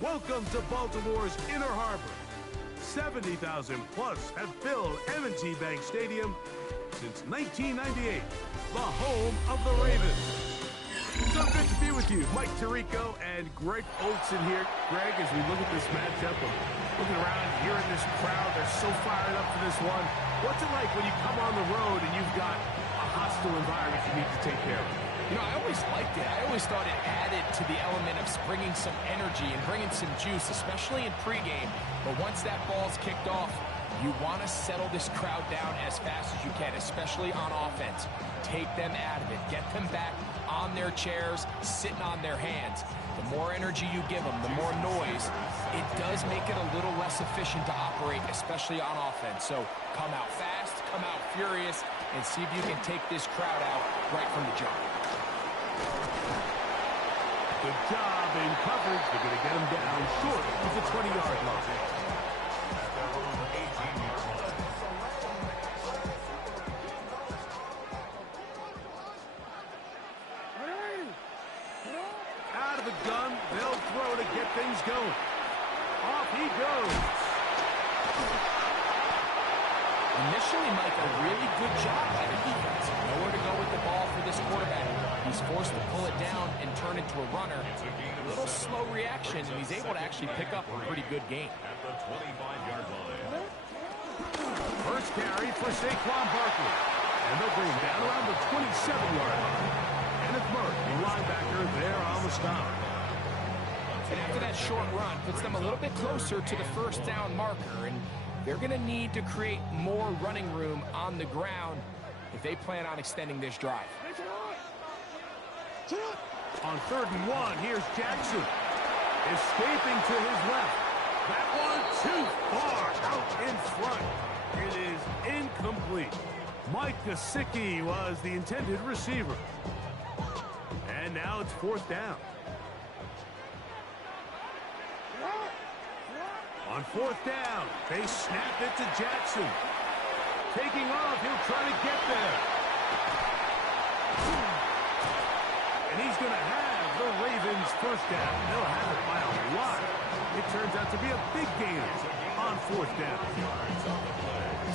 Welcome to Baltimore's Inner Harbor. 70,000 plus have filled M&T Bank Stadium since 1998, the home of the Ravens. So good to be with you. Mike Tirico and Greg Olson here. Greg, as we look at this matchup, looking around, hearing this crowd, they're so fired up for this one. What's it like when you come on the road and you've got a hostile environment you need to take care of? You know, I always liked it. I always thought it added to the element of bringing some energy and bringing some juice, especially in pregame. But once that ball's kicked off, you want to settle this crowd down as fast as you can, especially on offense. Take them out of it. Get them back on their chairs, sitting on their hands. The more energy you give them, the more noise, it does make it a little less efficient to operate, especially on offense. So come out fast, come out furious, and see if you can take this crowd out right from the jump. Good job in coverage. They're going to get him down short of the 20-yard line. Out of the gun, they'll throw to get things going. Off he goes. Initially, Mike, a really good job by the defense. Nowhere to go with the ball for this quarterback. He's forced to pull it down and turn into a runner. A little slow reaction, and he's able to actually pick up a pretty good gain. First carry for Saquon Barkley. And they'll bring him down around the 27-yard line. And it's Murray, the linebacker, there on the stop. And after that short run, puts them a little bit closer to the first down marker. And they're going to need to create more running room on the ground if they plan on extending this drive. On 3rd and 1, here's Jackson. Escaping to his left. That one too far out in front. It is incomplete. Mike Gesicki was the intended receiver. And now it's 4th down. On 4th down, they snap it to Jackson. Taking off, he'll try to get there. And he's going to have the Ravens first down. They'll have it by a lot. It turns out to be a big gain on 4th down.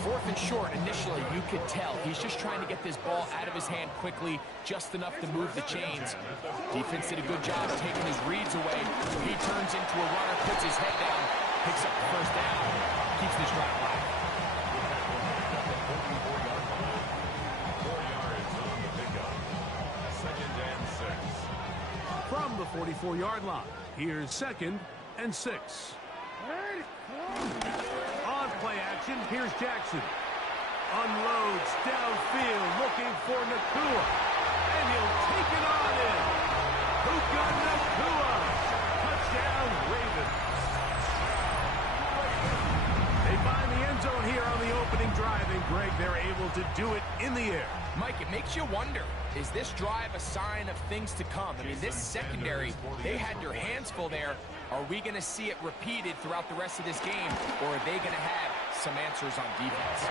4th and short, initially, you could tell he's just trying to get this ball out of his hand quickly, just enough to move the chains. Defense did a good job taking his reads away. He turns into a runner, puts his head down, picks up the first down, keeps this drive alive. From the 44-yard line, here's 2nd and 6. On play action, here's Jackson. Unloads downfield, looking for Nakua. And he'll take it on in. Puka Nakua. Touchdown, Ravens. They find the end zone here on the opening drive, and Greg, they're able to do it in the air. Mike, it makes you wonder, is this drive a sign of things to come? I mean, this secondary, they had their hands full there. Are we going to see it repeated throughout the rest of this game, or are they going to have some answers on defense?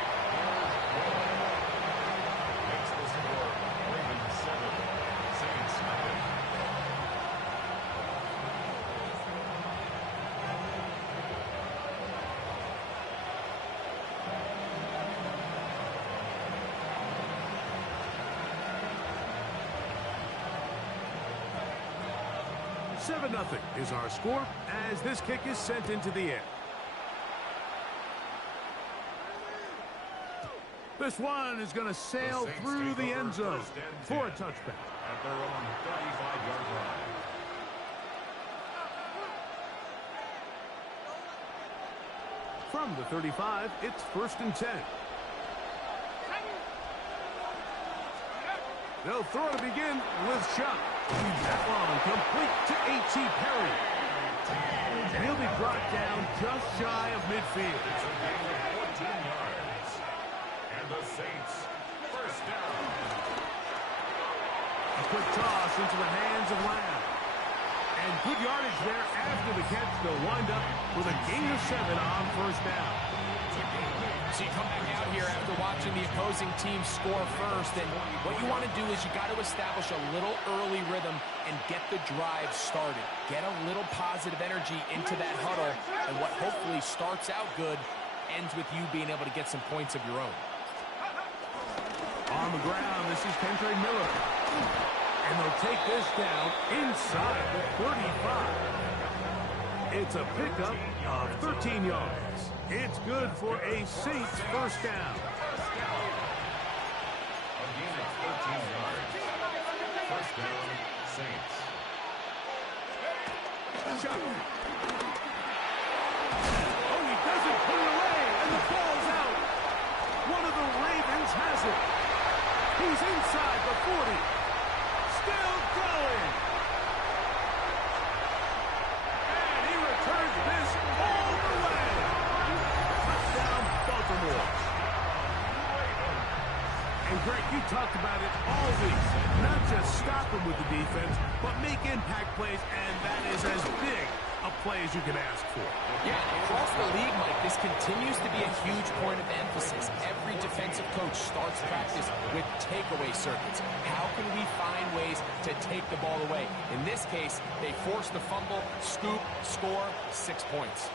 7-0 is our score as this kick is sent into the air. This one is going to sail through the end zone for a touchback. At their own 35-yard line. From the 35, it's 1st and 10. They'll throw to begin with Chuck. That one complete to A.T. Perry. And he'll be brought down just shy of midfield. It's a gain of 14 yards. And the Saints, first down. A quick toss into the hands of Lamb. And good yardage there after the catch. They'll wind up with a gain of 7 on first down. So you come back out here after watching the opposing team score first, and what you want to do is you got to establish a little early rhythm and get the drive started. Get a little positive energy into that huddle, and what hopefully starts out good ends with you being able to get some points of your own. On the ground, this is Kendra Miller. And they'll take this down inside the 35. It's a pickup of 13 yards. It's good for a Saints first down. A gain of 13 yards. First down, Saints. Shot. Oh, he doesn't put it away, and the ball's out. One of the Ravens has it. He's inside the 40. Still going. And he returns this all the way. Touchdown, Baltimore. And Greg, you talked about it all week. Not just stop him with the defense, but make impact plays, and that is as big a play as you can ask for. Yeah, across the league, Mike, this continues to be a huge point of emphasis. Every defensive coach starts practice with takeaway circuits. How can we find ways to take the ball away? In this case, they force the fumble, scoop, score, 6 points.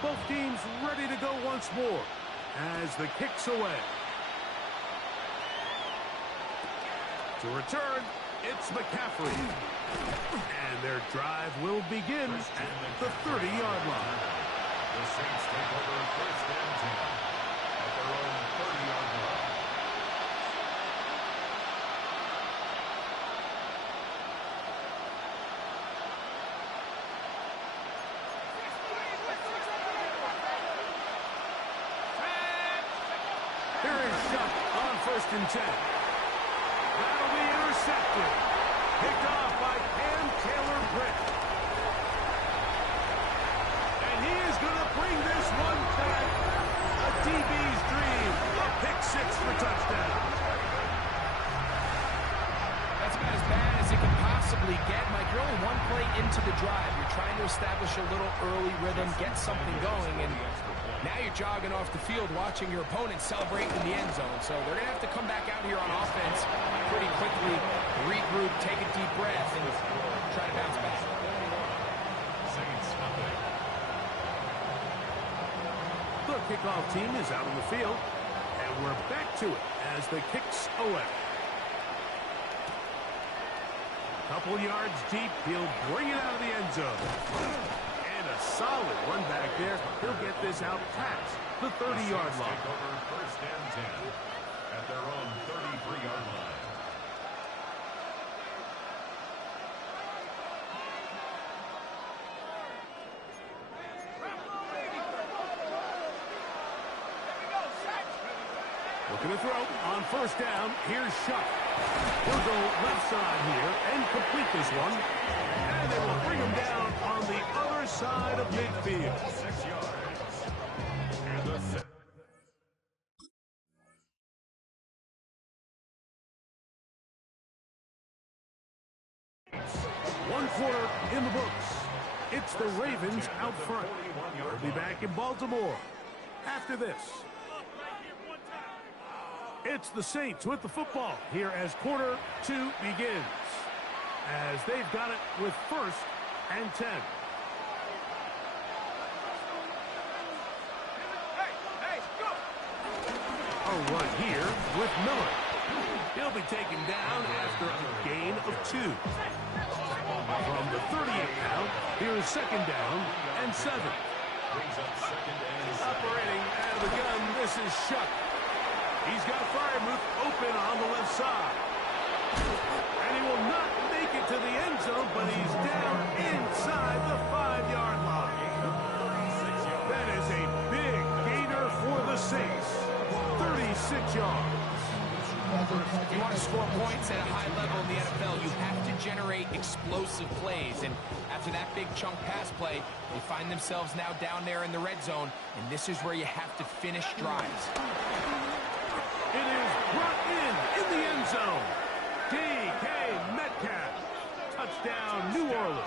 Both teams ready to go once more as the kick's away. To return, it's McCaffrey. And their drive will begin at the 30-yard line. The Saints take over first and 10 at their own 30-yard line. Here is Shuck on first and 10. That'll be intercepted. Picked off by Cam Taylor-Britt. And he is going to bring this one back. A DB's dream. A pick 6 for touchdown. That's about as bad as it can possibly get, Mike. You're only one play into the drive. You're trying to establish a little early rhythm, get something going, and now you're jogging off the field watching your opponent celebrate in the end zone. So they're going to have to come back out here on offense pretty quickly, regroup, take a deep breath, and try to bounce back. Saints nothing. The kickoff team is out on the field, and we're back to it as the kick's away. Couple yards deep, he'll bring it out of the end zone. And a solid run back there. He'll get this out past the 30-yard line. Take over first and 10 at their own 33-yard line. Looking to throw on first down. Here's Shuck. He'll go left side here and complete this one. And they will bring him down on the other side of midfield. 6 yards. And the set. One quarter in the books. It's the Ravens out front. We'll be back in Baltimore after this. It's the Saints with the football here as quarter 2 begins. As they've got it with first and 10. A run here with Miller. He'll be taken down after a gain of 2. From the 38 now, here's second down and 7. Operating out of the gun, this is Shuck. He's got Fryermuth open on the left side. And he will not make it to the end zone, but he's down inside the 5-yard line. That is a big gainer for the Saints. 36 yards. If you want to score points at a high level in the NFL, you have to generate explosive plays. And after that big chunk pass play, they find themselves now down there in the red zone, and this is where you have to finish drives. It is brought in the end zone. DK Metcalf. Touchdown, New Orleans.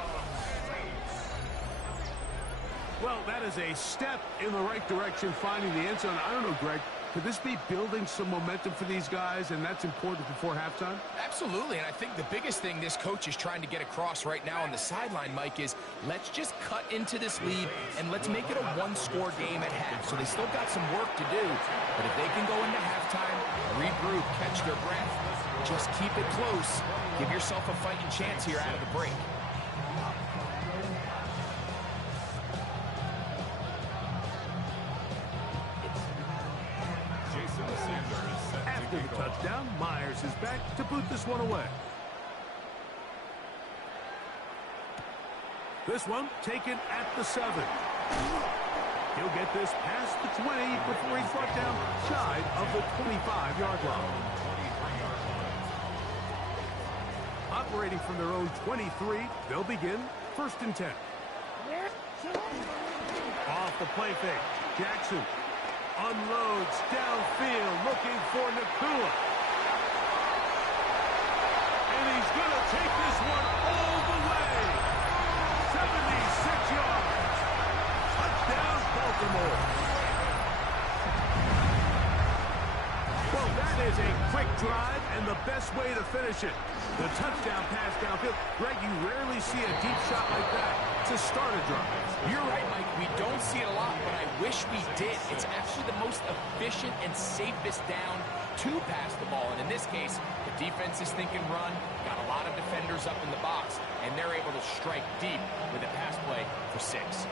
Well, that is a step in the right direction, finding the end zone. I don't know, Greg, could this be building some momentum for these guys, and that's important before halftime? Absolutely, and I think the biggest thing this coach is trying to get across right now on the sideline, Mike, is let's just cut into this lead, and let's make it a one-score game at half. So they still got some work to do, but if they can go into halftime, regroup, catch their breath, just keep it close, give yourself a fighting chance here out of the break. After the touchdown, Myers is back to boot this one away. This one taken at the 7. He'll get this past the 20 before he's brought down shy of the 25-yard line. Operating from their own 23, they'll begin 1st and 10. Off the play fake, Jackson unloads downfield, looking for Nakua. And he's going to take this one all the way. 76 yards. Touchdown, Baltimore. Well, that is a quick drive and the best way to finish it. The touchdown pass downfield. Greg, you rarely see a deep shot like that to start a drive. You're right, Mike. We don't see it a lot, but I wish we did. It's actually the most efficient and safest down to pass the ball. And in this case, the defense is thinking run, got a lot of defenders up in the box, and they're able to strike deep with a pass play for 6.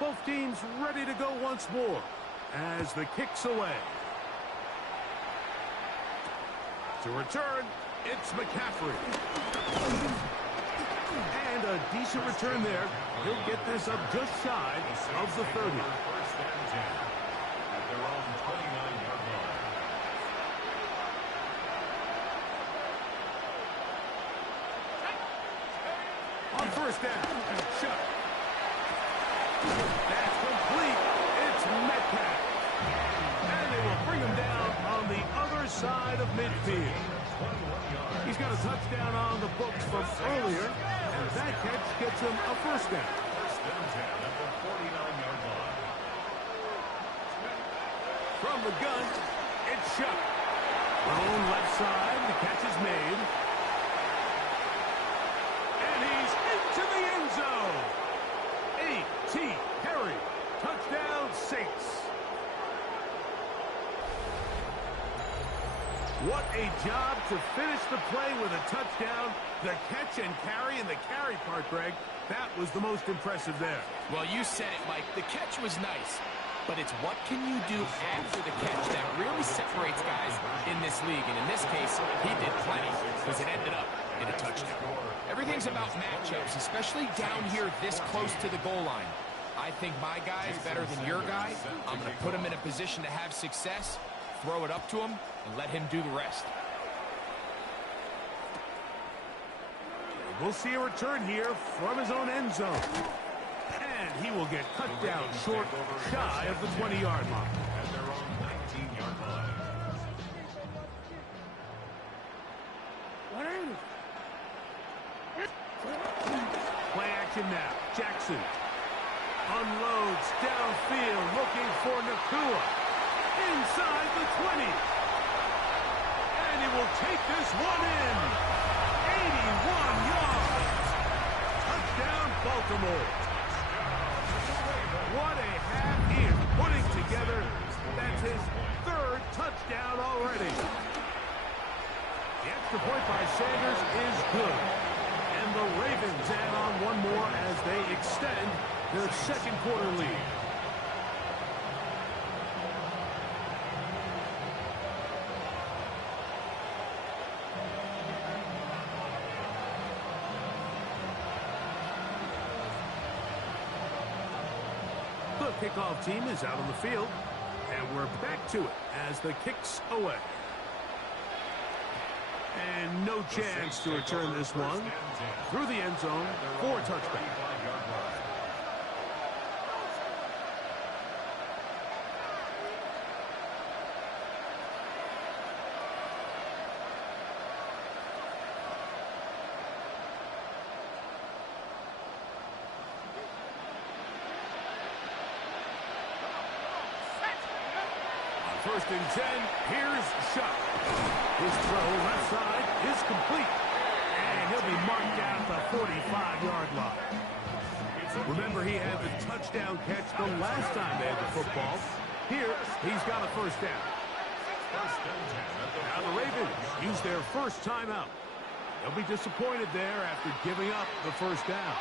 Both teams ready to go once more as the kick's away. To return, it's McCaffrey. And a decent return there. He'll get this up just shy of the 30. 1st and 10 at their own 29-yard line. On 1st down, shot. That's complete. It's Metcalf. And they will bring him down on the other side of midfield. He's got a touchdown on the books from earlier, and that catch gets him a 1st down. 1st and 10 at the 49-yard line. From the gun, it's shot. Thrown left side, the catch is made. And he's into the end zone. A.T. Perry, touchdown Saints. What a job to finish the play with a touchdown. The catch and carry, and the carry part, Greg, that was the most impressive there. Well, you said it, Mike. The catch was nice, but it's what can you do after the catch that really separates guys in this league. And in this case, he did plenty because it ended up in a touchdown. Everything's about matchups, especially down here this close to the goal line. I think my guy is better than your guy. I'm going to put him in a position to have success, throw it up to him, and let him do the rest. We'll see a return here from his own end zone. And he will get cut down short, shy of the 20-yard line. At their own 19-yard line. Play action now. Jackson unloads downfield, looking for Nakua. Inside the 20. And he will take this one in. 81 yards. Touchdown, Baltimore. What a half he is putting together. That's his 3rd touchdown already. The extra point by Sanders is good. And the Ravens add on one more as they extend their 2nd quarter lead. kickoff team is out on the field. And we're back to it as the kick's away. And no chance to return this one through the end zone for a touchback. First and 10, here's Shuck. His throw left side is complete. And he'll be marked down at the 45-yard line. Remember, he had the touchdown catch the last time they had the football. Here, he's got a first down. Now the Ravens use their first timeout. They'll be disappointed there after giving up the first down.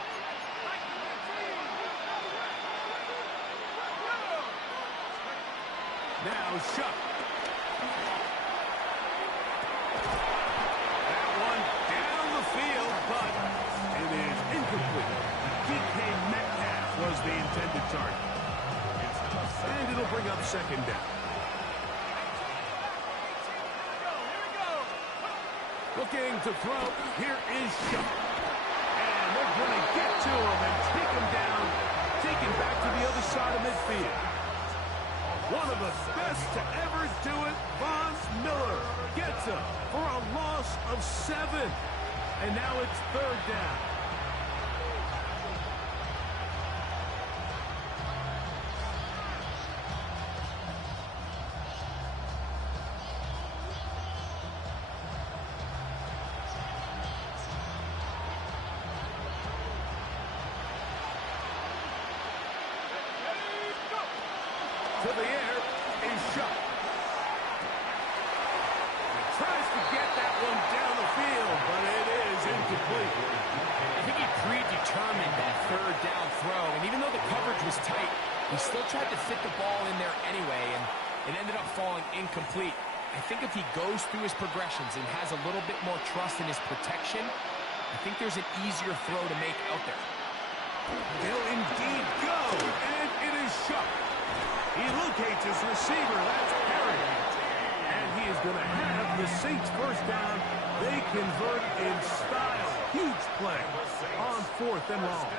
Now Shuck. That one down the field, but it is incomplete. DK Metcalf was the intended target. And it'll bring up second down. Looking to throw. Here is Shuck. And they're going to get to him and take him down. Take him back to the other side of midfield. One of the best to ever do it, Von Miller gets him for a loss of 7. And now it's third down. To the air is Shuck. He tries to get that one down the field, but it is incomplete. I think he predetermined that third down throw, and even though the coverage was tight, he still tried to fit the ball in there anyway, and it ended up falling incomplete. I think if he goes through his progressions and has a little bit more trust in his protection, I think there's an easier throw to make out there. He'll indeed go, and it is Shuck. He locates his receiver. That's Perry. And he is going to have the Saints first down. They convert in style. Huge play on 4th and long.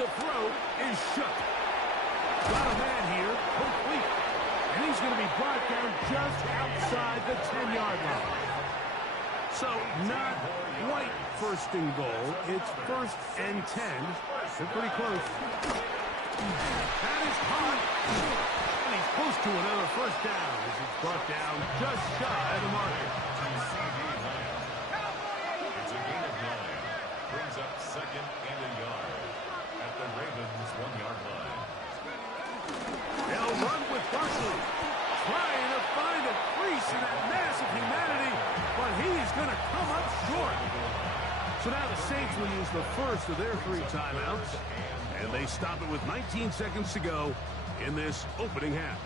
To throw is Shuck. Got a man here, complete. And he's going to be brought down just outside the 10-yard line. So not quite first and goal. It's 1st and 10. They're pretty close. That is caught. And he's close to another first down as he's brought down just shy of the marker. It's a gain of 9. Brings up 2nd and a yard at the Ravens' 1-yard line. They'll run with Barkley, trying to find a crease in that mass of humanity, but he's going to come up short. So now the Saints will use the first of their 3 timeouts. And they stop it with 19 seconds to go in this opening half.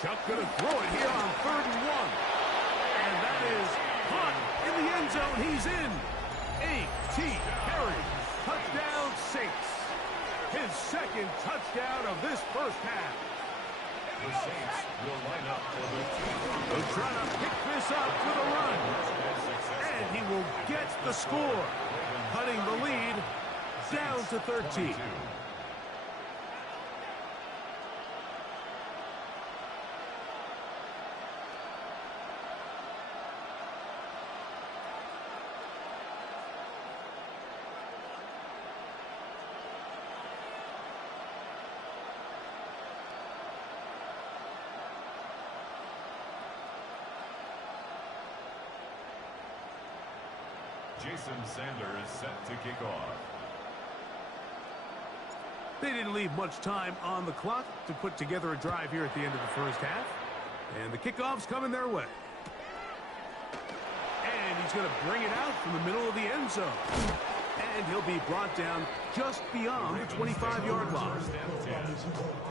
Shuck going to throw it here on 3rd and 1. And that is caught in the end zone. He's in. A.T. Perry. Touchdown Saints. His 2nd touchdown of this first half. The Saints will line up for the 2. They'll try to pick this up with a run. And he will get the score, cutting the lead down to 13. Jason Sanders set to kick off. They didn't leave much time on the clock to put together a drive here at the end of the first half. And the kickoff's coming their way. And he's going to bring it out from the middle of the end zone. And he'll be brought down just beyond the 25-yard line.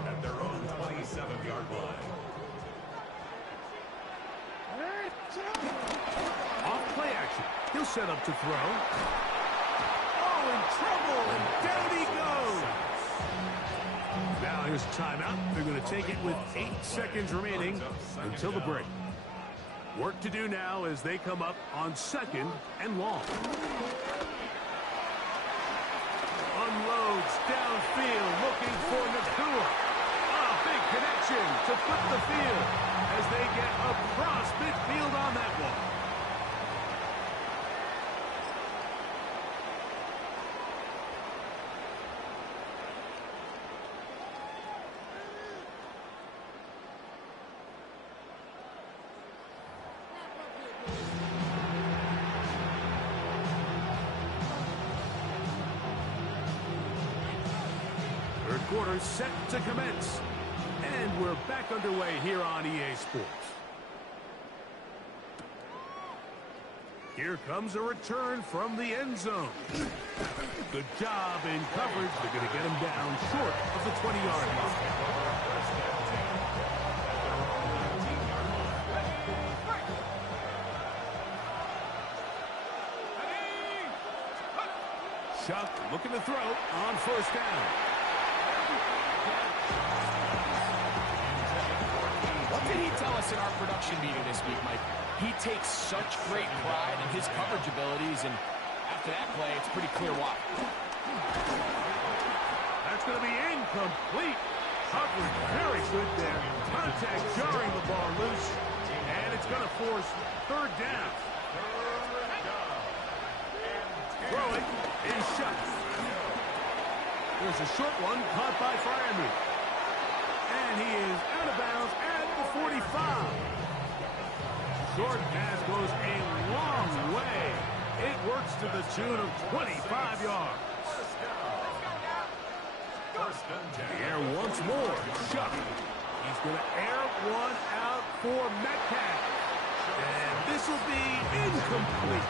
At their own 27-yard line. Off play action. He'll set up to throw. Oh, in trouble, and down he goes. Now here's a timeout. They're going to take it with 8 seconds remaining until the break. Work to do now as they come up on 2nd and long. Unloads downfield looking for Nakua. A big connection to flip the field as they get across midfield on that one. Third quarter set to commence. And we're back underway here on EA Sports. Here comes a return from the end zone. Good job in coverage. They're going to get him down short of the 20-yard line. Chuck looking to throw on 1st down. What did he tell us in our production meeting this week, Mike? He takes such great pride in his coverage abilities, and after that play, it's pretty clear why. That's going to be incomplete. Coverage very good there. Contact jarring the ball loose, and it's going to force 3rd down. Throwing is shut. There's a short one caught by Fryermuth. And he is out of bounds at the 45. Short pass goes a long way. It works to the tune of 25 yards. The air once more. Chuck. He's going to air one out for Metcalf. And this will be incomplete.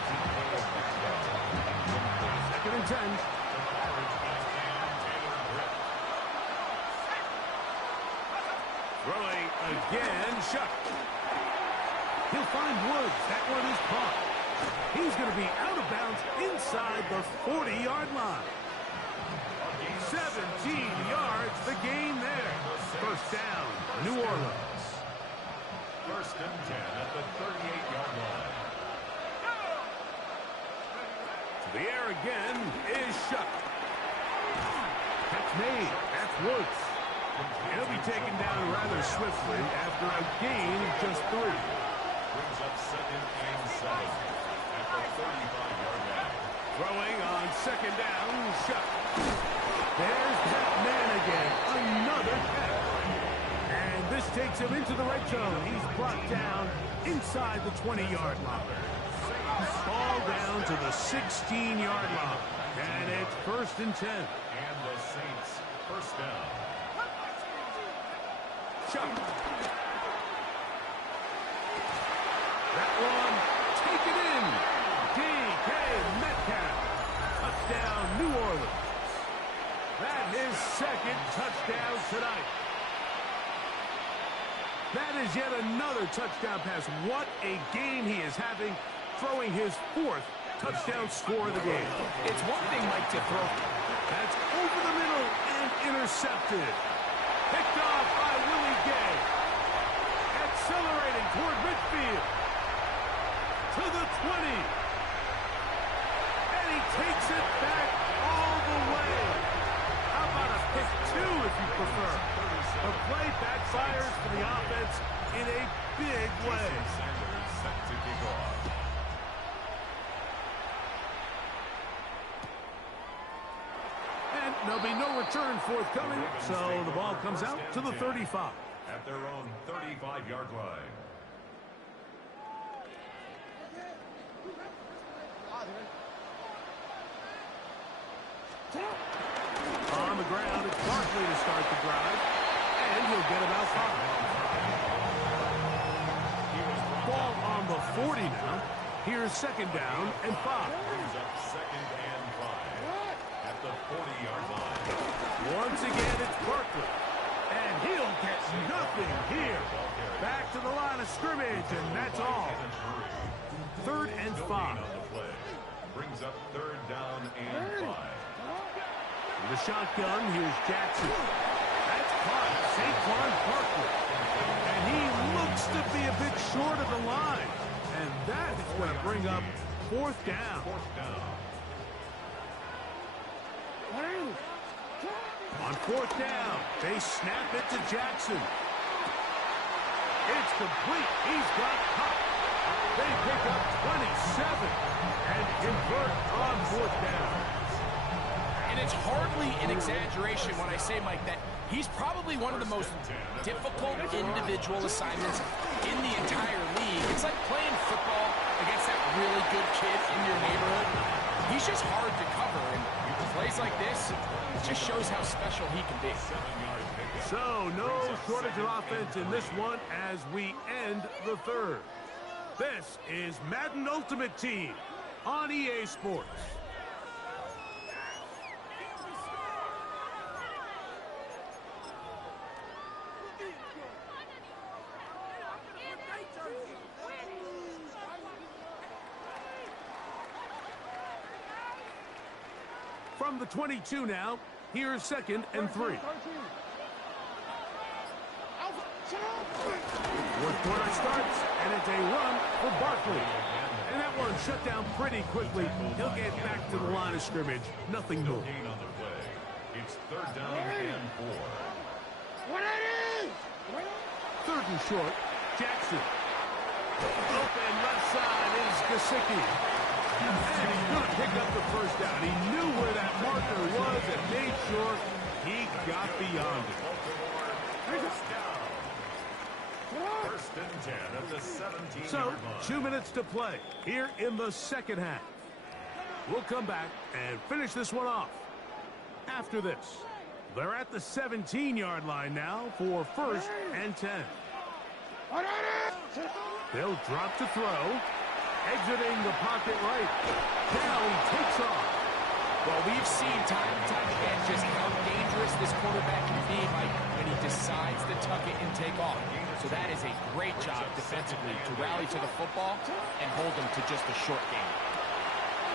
2nd and 10. Throwing again, Chuck. He'll find Woods. That one is caught. He's going to be out of bounds inside the 40-yard line. 17 yards, the gain there. 1st down, New Orleans. 1st and 10 at the 38-yard line. To the air again is Chuck. Catch made. That's Woods. He'll be taken down rather swiftly after a gain of just 3. Brings up 2nd and 7 at the 35-yard line. Throwing on 2nd down, Chuck. There's that man again. Another catch. And this takes him into the red zone. He's brought down inside the 20-yard line. Ball down to the 16-yard line. And it's 1st and 10. And the Saints 1st down. Chuck. That one taken in. DK Metcalf. Touchdown, New Orleans. That is 2nd touchdown tonight. That is yet another touchdown pass. What a game he is having, throwing his 4th touchdown score of the game. It's one thing, Mike, to throw. That's over the middle and intercepted. Picked off by Willie Gay. Accelerating toward midfield. To the 20. And he takes it back all the way. How about a pick 2 if you prefer? The play backfires for the offense in a big way. Sanders set to kick off. And there'll be no return forthcoming, so the ball comes out to the 35. At their own 35-yard line. On the ground, it's Barkley to start the drive, and he'll get about 5. Ball on the 40 now. Here's 2nd down and 5. Brings up 2nd and 5 at the 40-yard line. Once again, it's Barkley, and he'll get nothing here. Back to the line of scrimmage, and that's all. 3rd and 5. On the play. Brings up 3rd down and 5. The shotgun, here's Jackson. That's caught. Saquon Barkley. And he looks to be a bit short of the line. And that is going to bring up 4th down. 4th down. On 4th down, they snap it to Jackson. It's complete. He's got Cup. They pick up 27 and convert on 4th down. And it's hardly an exaggeration when I say, Mike, that he's probably one of the most difficult individual assignments in the entire league. It's like playing football against that really good kid in your neighborhood. He's just hard to cover, and plays like this, it just shows how special he can be. So, no shortage of offense in this one as we end the 3rd. This is Madden Ultimate Team on EA Sports. From the 22 now, here's 2nd and 3. 4th quarter starts, and it's a run for Barkley. And that one shut down pretty quickly. He'll get back to the line of scrimmage. Nothing more. Gain on the play. It's 3rd down and 4. 3rd and short, Jackson. Open left side is Gesicki. And he's going to pick up the 1st down. He knew where that marker was and made sure he got beyond it. 1st and 10 at the 17-yard So, line. 2 minutes to play here in the 2nd half. We'll come back and finish this one off. After this, they're at the 17-yard line now for 1st and 10. They'll drop to throw. Exiting the pocket right. Now he takes off. Well, we've seen time and time again just how dangerous this quarterback can be, Mike, when he decides to tuck it and take off. So that is a great job defensively to rally to the football and hold him to just a short game.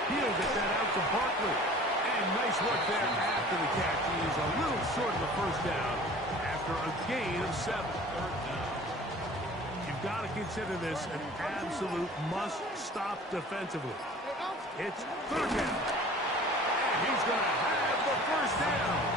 He'll get that out to Barkley. And nice work there after the catch. He's a little short of the 1st down after a gain of 7. You've got to consider this an absolute must-stop defensively. It's 3rd down. And he's going to have the 1st down.